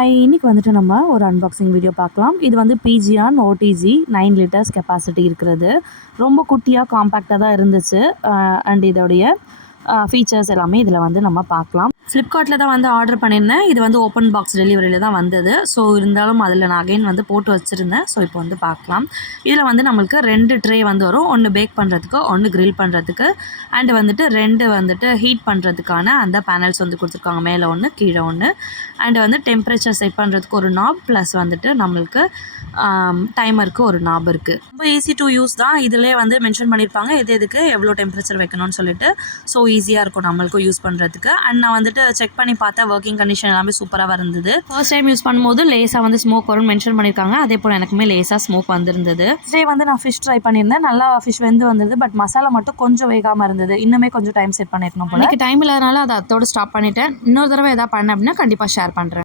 Hi, இன்னைக்கு வந்துட்டு நம்ம ஒரு அன்பாக்சிங் வீடியோ பார்க்கலாம். இது வந்து பிஜியான் ஓடிஜி 9 லிட்டர்ஸ் கெப்பாசிட்டி இருக்கிறது. ரொம்ப குட்டியாக காம்பேக்டாக தான் இருந்துச்சு. அண்ட் இதோடைய ஃபீச்சர்ஸ் எல்லாமே இதில் வந்து நம்ம பார்க்கலாம். ஃப்ளிப்கார்ட்டில் தான் வந்து ஆர்டர் பண்ணியிருந்தேன். இது வந்து ஓப்பன் பாக்ஸ் டெலிவரியில் தான் வந்தது. ஸோ இருந்தாலும் அதில் நான் அகைன் வந்து போட்டு வச்சுருந்தேன். ஸோ இப்போ வந்து பார்க்கலாம். இதில் வந்து நம்மளுக்கு 2 ட்ரே வந்து வரும். ஒன்று பேக் பண்ணுறதுக்கு, ஒன்று கிரில் பண்ணுறதுக்கு, அண்டு வந்துட்டு 2 வந்துட்டு ஹீட் பண்ணுறதுக்கான அந்த பேனல்ஸ் வந்து கொடுத்துருக்காங்க. மேலே ஒன்று, கீழே ஒன்று. அண்டு வந்து டெம்பரேச்சர் செட் பண்ணுறதுக்கு ஒரு நாப், ப்ளஸ் வந்துட்டு நம்மளுக்கு டைமருக்கு ஒரு நாப் இருக்குது. ரொம்ப ஈஸி டு யூஸ் தான். இதிலே வந்து மென்ஷன் பண்ணியிருப்பாங்க எதுக்கு எவ்வளோ டெம்பரேச்சர் வைக்கணும்னு சொல்லிட்டு. ஸோ ஈஸியாக இருக்கும் நம்மளுக்கும் யூஸ் பண்ணுறதுக்கு. அண்ட் நான் வந்துட்டு செக் பண்ணி பார்த்தா ஒர்க்கிங் கண்டிஷன் எல்லாமே சூப்பராக இருந்தது. ஃபர்ஸ்ட் டைம் யூஸ் பண்ணும்போது லேஸாக வந்து ஸ்மோக் வரும்னு மென்ஷன் பண்ணியிருக்காங்க. அதே போல் எனக்குமே லேஸாக ஸ்மோக் வந்திருந்தது. இதே வந்து நான் ஃபிஷ் ட்ரை பண்ணியிருந்தேன். நல்லா ஃபிஷ் வெந்து வந்தது. பட் மசாலா மட்டும் கொஞ்சம் வேகாமல் இருந்தது. இன்னுமே கொஞ்சம் டைம் செட் பண்ணியிருக்கணும் போல. எனக்கு டைம் இல்லாதனால அதை அதோட ஸ்டாப் பண்ணிட்டேன். இன்னொரு தடவை எதாவது பண்ணேன் அப்படின்னா கண்டிப்பாக ஷேர் பண்ணுறேன்.